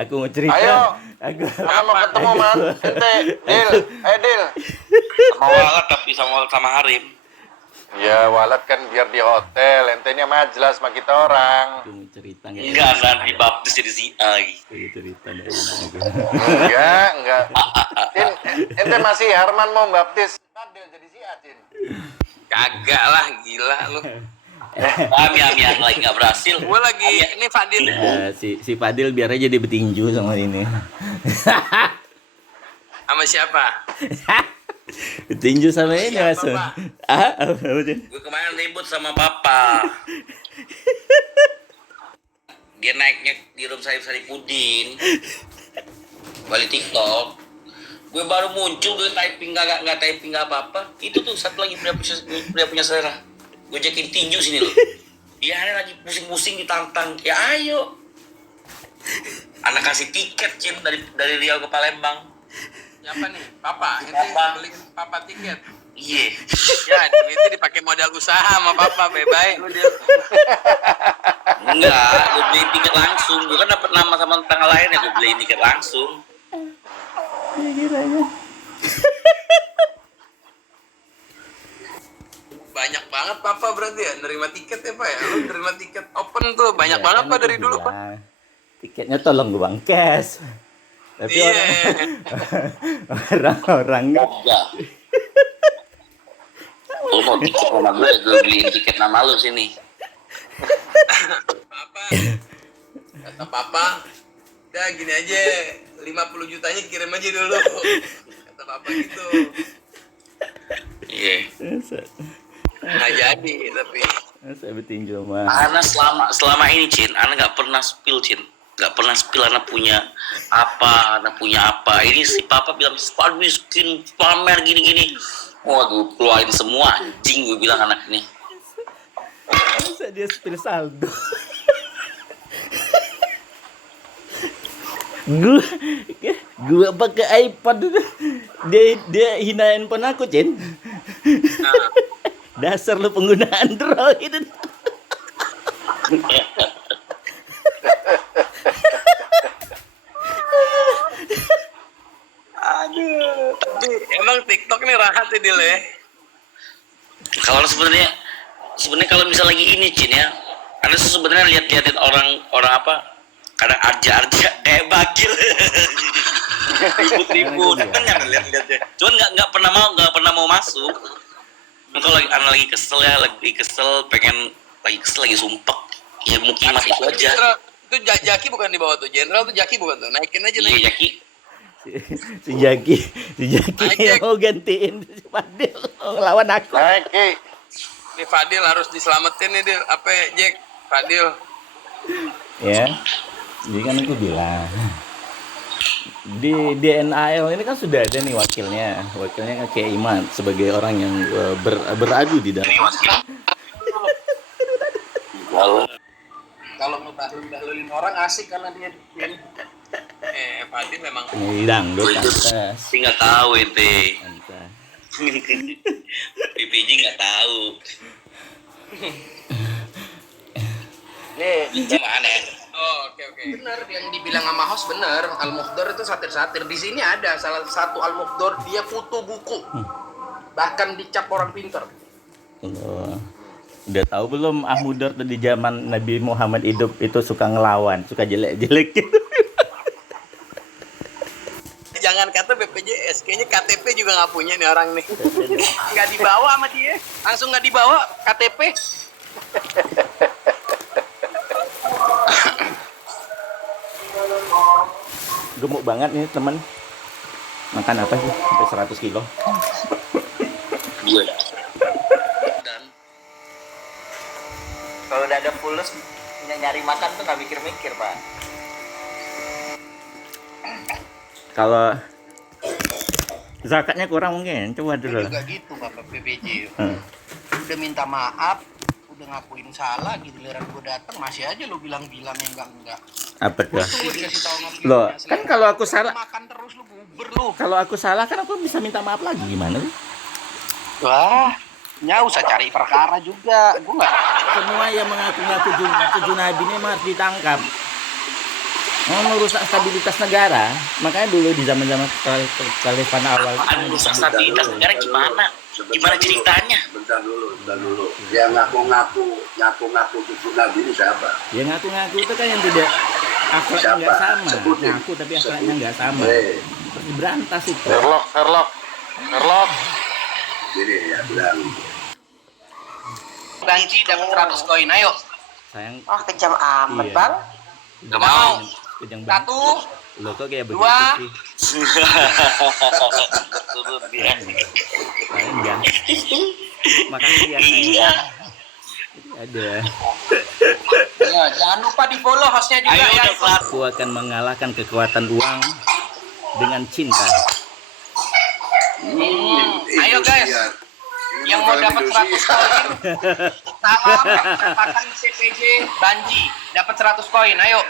Aku mau cerita. Ayo, Aku mau ketemu man. Ente, Dil, Dil. Sama Walat tapi sama Harim. Ya walat kan biar di hotel. Ente ini mah jelas sama kita orang. mau cerita Enggak, nanti dibaptis jadi si A. Aku cerita deh. Enggak. Cin, ente masih Harman mau baptis. Fadil jadi si Acin. Kagak lah, gila lu. Kami lagi nggak berhasil. Gue lagi, ini Fadil. Ya, si Fadil biar aja dia betinju sama ini. Sama siapa? Betinju sama ini Siapa, langsung. Pak? Apa sih? Gue kemarin ribut sama papa. Dia naiknya di room Saripudin. Balik TikTok. Gue baru muncul, gue typing nggak typing nggak apa-apa. Itu tuh satu lagi dia punya selera. Gue jakin tinju sini loh. Dia hari lagi pusing-pusing ditantang. Ya ayo. Anak kasih tiket Cin dari Riau ke Palembang. Siapa nih? Papa. Ente Papa. beli papa tiket. Iya. Ya, itu dipakai modal usaha sama papa, bye-bye lu dia. Enggak, gue beli tiket langsung. Gue kan dapet nama sama tanggal lahirnya, gue beli tiket langsung. Banyak banget papa berarti ya nerima tiket ya Pak ya. Lu nerima tiket open tuh banyak banget Pak dari dulu Pak. Tiketnya tolong gue bang cash. Tapi Iya. orang Enggak. Lu mau tiket sama gue beliin tiket nama lu sini. Papa. Kata papa, udah gini aja 50 jutanya kirim aja dulu. Kata papa gitu. Iya. Nggak jadi tapi. Saya betinju mah. Karena selama ini Cin, Ana nggak pernah spill Cin. Nggak pernah spill Ana punya apa. Ini si papa bilang, "Pak miskin, pamer gini-gini." Waduh, keluarin semua anjing gue bilang anak ini. Masa dia spill saldo. Gua pakai iPad dia hina handphone aku Cin. Nah, Dasar lu pengguna Android. aduh. Tapi emang TikTok nih rahat ya Dil ya. Kalau sebenarnya kalau misal lagi ini Cin ya, Anda sebenarnya lihat-liatin orang apa, kadang arja kayak bagil, ribut-ribut, kan jangan lihat-lihatnya. Cuman nggak pernah mau masuk. Kalau lagi kesel ya, lagi sumpek, ya mungkin mas itu aja. Jenderal, itu Jaki bukan di bawah tuh. Jenderal tuh Jaki bukan tuh. Naikin aja Iya nih. Jaki. Si Jaki Naik, yang Jack. mau gantiin si Fadil lawan aku. Naik, Ki. Nih Fadil harus diselamatin nih Dil. Apa ya, Jack? Fadil. Ya, jadi kan aku bilang di DNAL ini kan sudah ada nih wakilnya kan kayak Iman sebagai orang yang beradu di dalam. Kalau ngebahlulin orang asik karena dia Fadil memang Penyanyi dangdut pantas. Sih nggak tahu itu. Pantas. PPJ nggak tahu. Nih, Gimana ya? Oh, oke. Bener yang dibilang sama host bener. Al-Mukhtar itu satir-satir. Di sini ada salah satu Al-Mukhtar, dia foto buku. Bahkan dicap orang pinter. Kalau udah tahu belum Ahmudar di zaman Nabi Muhammad hidup itu suka ngelawan, suka jelek-jelek gitu. Jangan kata BPJS, kayaknya KTP juga nggak punya nih orang nih. Nggak dibawa sama dia, langsung nggak dibawa KTP. Gemuk banget nih temen. Makan apa sih? Sampai 100 kilo. Gue. Dan Kalau udah ada fulus nyari makan tuh nggak mikir-mikir Pak. Kalau zakatnya kurang mungkin, coba Itu dulu. juga gitu Bapak PBJ. Hmm. Udah minta maaf, udah ngakuin salah, giliran gue datang masih aja lu bilang-bilang yang enggak. Apa tuh? Tuh dikasih tahu sama Loh, kliennya, kan kalau aku salah, makan terus lu buber lu. kalau aku salah kan aku bisa minta maaf lagi gimana sih? Wah, nya usah cari perkara juga. Gue nggak. Semua yang mengaku-ngaku tujuh nabi ini harus ditangkap. Mau merusak stabilitas negara. Makanya dulu di zaman-zaman Khalifah awal itu Aduh, rusak stabilitas negara gimana? Gimana ceritanya? Bentar dulu. Yang ngaku-ngaku cucu Nabi ini siapa? ya ngaku-ngaku itu kan yang tidak akhlaknya Siapa? nggak sama. Sebutin. Ngaku tapi akhlaknya nggak sama. Terus berantas itu. Sherlock. Jadi ya bilang. Banci dapat 100 koin, ayo. Sayang. Wah kejam amat Iya. bang. Nggak Mau. Kejang banget. 1, Lo kok kayak begitu Dua. sih? Turut dia. Sayang ya. Makasih ya sayang. Ada. Ya, jangan lupa di follow hostnya juga Ayo ya. udah kelar. Aku akan mengalahkan kekuatan uang dengan cinta. Ayo guys, yang mau dapat 100 koin, salam katakan CPJ Banji dapat 100 koin, ayo.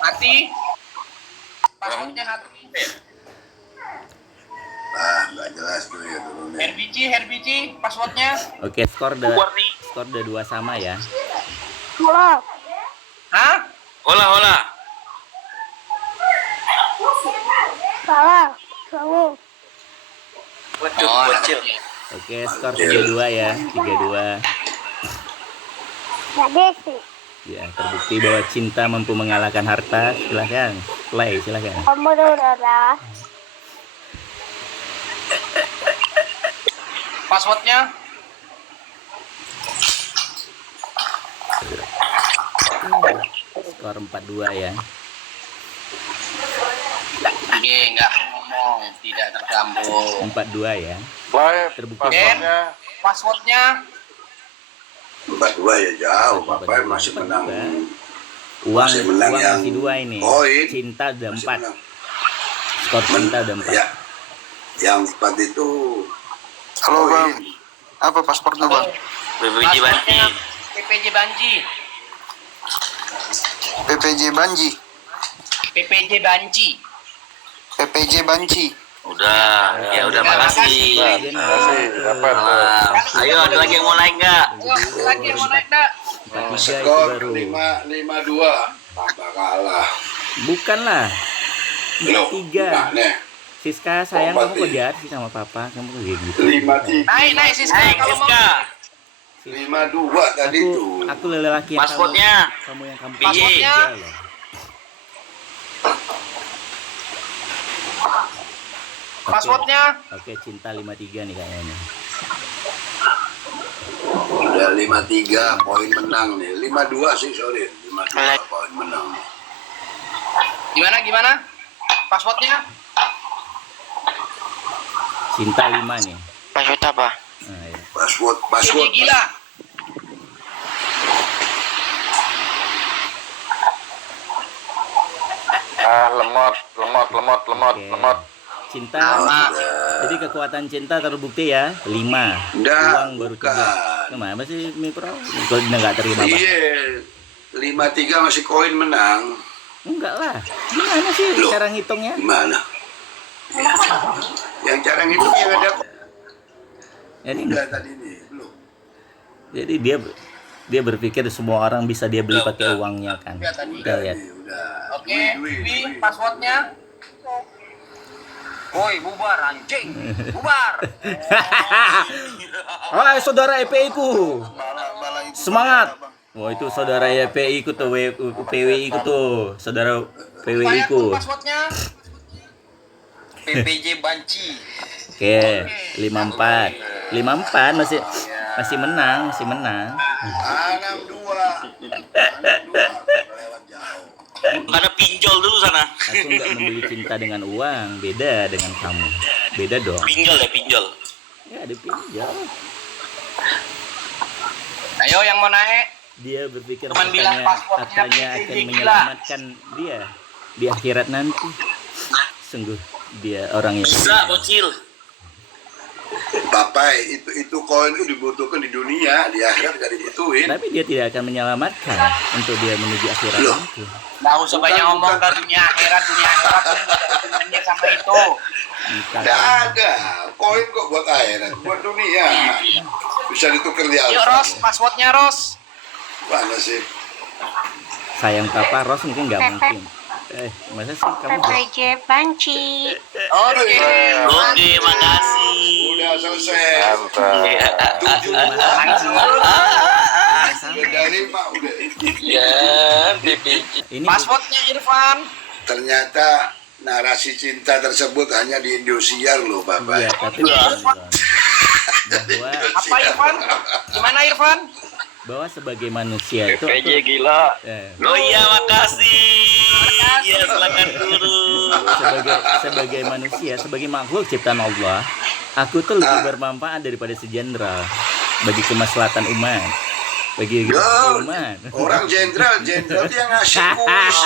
Hati, passwordnya hati. Nggak jelas tuh ya turunnya. Herbiji, passwordnya. Oke, skor udah 2 sama ya. Hah? Hola. Waduh, bocil. Oke, skor 3-2 ya. 3-2. Ya, terbukti bahwa cinta mampu mengalahkan harta. Silahkan, play, silahkan. Passwordnya? Skor 4-2 ya. Oke, nggak ngomong, tidak tersambung. 4-2 ya. Play Terbukti. passwordnya. Passwordnya? 4-2 ya jauh. Bapak masih menang. Uang Masih menang yang masih 2 ini. poin. Cinta udah Masih 4. menang. Skor cinta udah 4. Ya. Yang 4 itu. Halo poin. bang, apa paspornya bang? BPJ Banci. PPJ Banji. PPJ Banji, PPJ Banji. PPJ Banci. Udah, ya udah makasih. Makasih, dapat. Ayo ada lagi yang mau naik nggak? Ayo, lagi yang mau naik dah. 4-3 itu Skor baru. 5-2. Tambah kalah. Bukanlah. Loh, 3. gimana? Siska sayang, kamu kok Kompak, jahat sih sama papa? Kamu kok kayak gitu? 5-3. Naik Siska Naik, kalau mau. Siska. 5-2 tadi tuh. Aku lelaki yang Pasportnya. kamu yang kamu Biji. Pasportnya. loh. Oke. Passwordnya? Oke, cinta 53 nih kayaknya. Udah 5-3 poin menang nih. 5-2 sih sorry. 5-2 poin menang. Gimana? Passwordnya? Cinta 5 nih. Password apa? Nah, ya. Password. PPJ gila. Lemot. Oke. Cinta. Jadi kekuatan cinta terbukti ya 5. Nggak, Uang baru 3. bukan. Gimana sih Mi Pro? Kalau dia nggak terima Pak? Iya. 5-3 masih koin menang. Enggak lah. Gimana sih Loh. cara ngitungnya? Gimana? Yang cara ngitung yang ada. Jadi, Udah tadi nih, belum. jadi dia berpikir semua orang bisa dia beli pakai uangnya kan. Udah tadi. Kita lihat. Udah. Oke, Wi, passwordnya? Woi, bubar anjing. Bubar. Hai saudara EPI ku. Semangat. Wah itu saudara EPI ku tuh, PWI ku tuh, saudara PWI Banyak tuh ku. passwordnya. PPJ Banci. Oke, 54. 54 masih menang. 6-2. 6-2. Lewat jauh. Nggak ada pinjol dulu sana. Aku nggak membeli cinta dengan uang, beda dengan kamu. Beda dong. Pinjol ya pinjol. Ya ada pinjol. Ayo yang mau naik. Dia berpikir Cuman bilang pasportnya hartanya PPJ akan gila. menyelamatkan dia di akhirat nanti. Sungguh dia orang yang Bisa bocil. Papai, itu koin itu dibutuhkan di dunia, di akhirat gak dibutuhin. tapi dia tidak akan menyelamatkan untuk dia menuju akhirat Loh. nanti. Nggak usah banyak ngomong ke dunia akhirat ini nggak ada hubungannya sama itu. Tidak ada. Koin kok buat akhirat, buat dunia. Bisa ditukar di Yuk Alfa. Ros, passwordnya Ros. Mana sih? Sayang papa Ros mungkin nggak mungkin. Masa sih kamu? PPJ Banci. Oke. Oke, makasih. Udah selesai. Langsung. Udah 5 udah. Ya, PPJ. Ini Passwordnya Irfan. Ternyata narasi cinta tersebut hanya di Indosiar loh, Bapak. iya, tapi bahwa Apa Irfan? Gimana Irfan? sebagai manusia itu gila. aku, Oh iya, makasih. Iya, silakan guru. sebagai manusia, sebagai makhluk ciptaan Allah, aku tuh lebih bermanfaat daripada si jenderal bagi kemaslahatan umat, bagi umat. Orang jenderal dia ngasih kuis,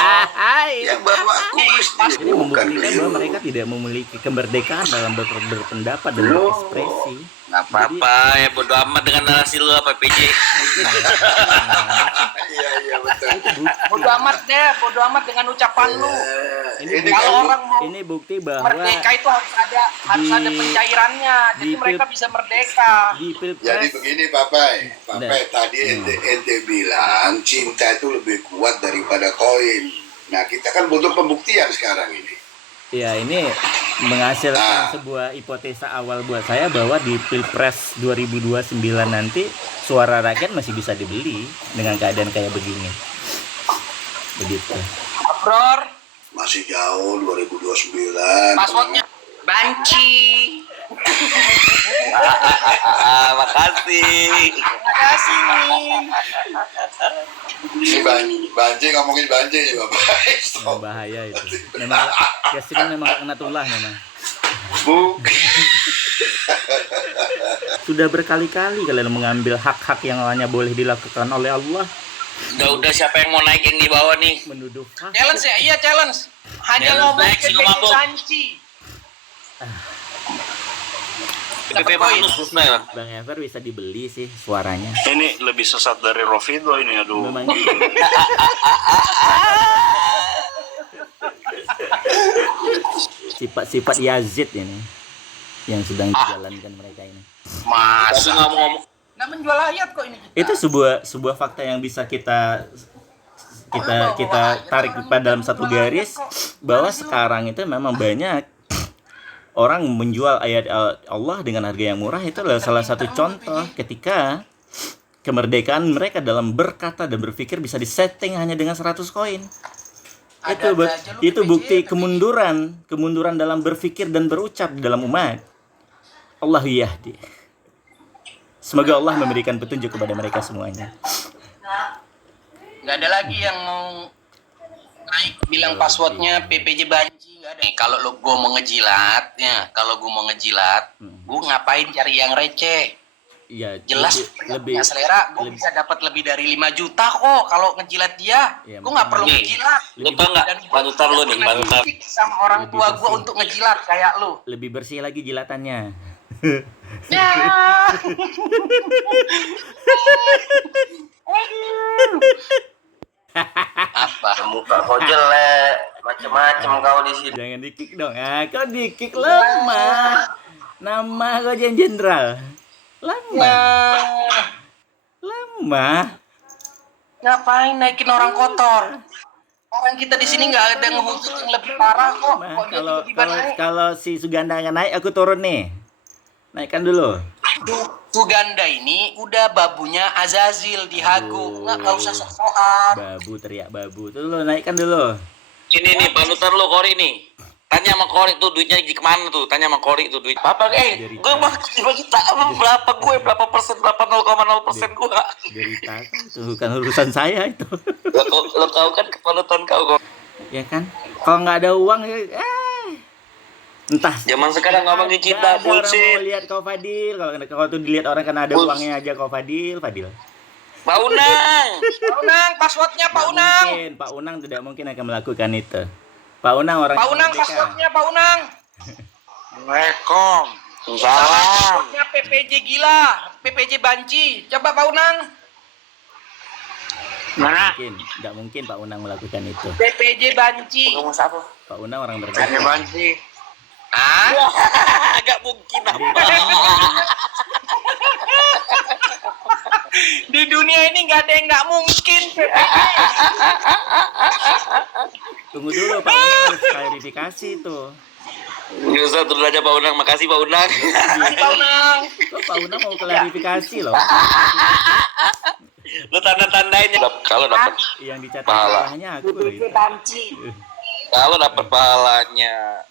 yang bawa kuis dia. Ini Bukan membuktikan bahwa mereka tidak memiliki kemerdekaan dalam berpendapat dan berekspresi. Nggak apa-apa, ya bodo amat dengan narasi lu apa PPJ. Iya betul. Bodo amat deh, bodo amat dengan ucapan lu. Ini Kalau orang mau ini bukti bahwa merdeka itu harus ada pencairannya. Jadi di mereka bisa merdeka. di Jadi pilpres begini Papai tadi ente bilang cinta itu lebih kuat daripada koin. Nah kita kan butuh pembuktian sekarang ini. ya ini menghasilkan sebuah hipotesa awal buat saya bahwa di Pilpres 2029 nanti suara rakyat masih bisa dibeli dengan keadaan kayak begini. Begitu. Abror, Masih jauh 2029. passwordnya Banci. Makasih. Makasih nih. Ini banci ngomongin banci nih Bapak. Stop. Bahaya itu. Memang Yasin memang kena tulah memang. Buk. Sudah berkali-kali kalian mengambil hak-hak yang hanya boleh dilakukan oleh Allah, Udah siapa yang mau naik yang di bawah nih? menuduh fasik. Challenge ya, iya challenge. Hanya Challenge ngomong next, PPJ lu mabuk. Banci. PP Manus Musnah. Bang Ever bisa dibeli sih suaranya. Ini lebih sesat dari Rofido ini, aduh. Memang sifat-sifat Yazid ini yang sedang dijalankan mereka ini. Masih ngomong-ngomong. Nah menjual ayat kok ini. Itu sebuah fakta yang bisa kita tarik pada dalam satu garis bahwa sekarang itu memang banyak orang menjual ayat Allah dengan harga yang murah. Itu adalah salah satu contoh ketika kemerdekaan mereka dalam berkata dan berpikir bisa disetting hanya dengan 100 koin. Itu bukti kemunduran dalam berpikir dan berucap di dalam umat. Allahu yahdi. Semoga Allah memberikan petunjuk kepada mereka semuanya. Nggak ada lagi yang mau naik bilang passwordnya PPJ Banci, nggak ada. Nih, kalau lo gue mau ngejilat, gue ngapain cari yang receh? Iya, Jelas lebih punya selera, gue bisa dapat lebih dari 5 juta kok kalau ngejilat dia. Iya, Gue nggak perlu nih. ngejilat. Lu tau nggak? Panutan lu nih, panutan. Sama orang tua gue untuk ngejilat kayak lu. lebih bersih lagi jilatannya. Ya. Apa? Muka kau jelek, macem-macem kau di sini. Jangan di-kick dong. Kau di-kick lemah. Nama kau jenderal. Lemah. Ngapain naikin orang kotor? Orang kita di sini nggak ada ngehusut yang lebih parah kok. Lemah. Kok dia Kalau tiba-tiba naik? kalau si Suganda nggak naik, aku turun nih. Naikkan dulu. Suganda ini udah babunya Azazil di Hago. Nggak usah sok-sokan. Babu teriak babu. Tuh lo naikkan dulu. Ini nih panutan lu Kori nih. Tanya sama Kori tuh duitnya kemana tuh? Tanya sama Kori tuh duit. Papa gue bagi tak berapa gue berapa persen berapa 0,0% gue. Derita itu bukan urusan saya itu. Lo kau kan kepanutan kau. Ya kan? Kalau nggak ada uang entah. Zaman sekarang ngomongin cinta Nggak ada orang mau bullshit. lihat kau Fadil. Kalau tuh dilihat orang kan ada uangnya aja kau Fadil. Pak Unang. Pak Unang, passwordnya Pak Unang. Mungkin Pak Unang tidak mungkin akan melakukan itu. Pak Unang orang Pak Unang, merdeka. passwordnya Pak Unang. Assalamualaikum. Salam. Passwordnya PPJ gila, PPJ Banci. Coba Pak Unang. Mana? Tidak mungkin Pak Unang melakukan itu. PPJ Banci. Ngomong siapa? Pak Unang orang Ini merdeka. Banci. Agak mungkin apa? Di dunia ini nggak ada yang nggak mungkin. Tunggu dulu Pak Unang harus klarifikasi tuh. Nggak usah turun aja Pak Unang. Makasih Pak Unang. Kok Pak Unang mau klarifikasi loh? Lu tanda-tandain ya. Kalau dapat Yang dicatat Pahala. salahnya aku loh itu. kalau dapat pahalanya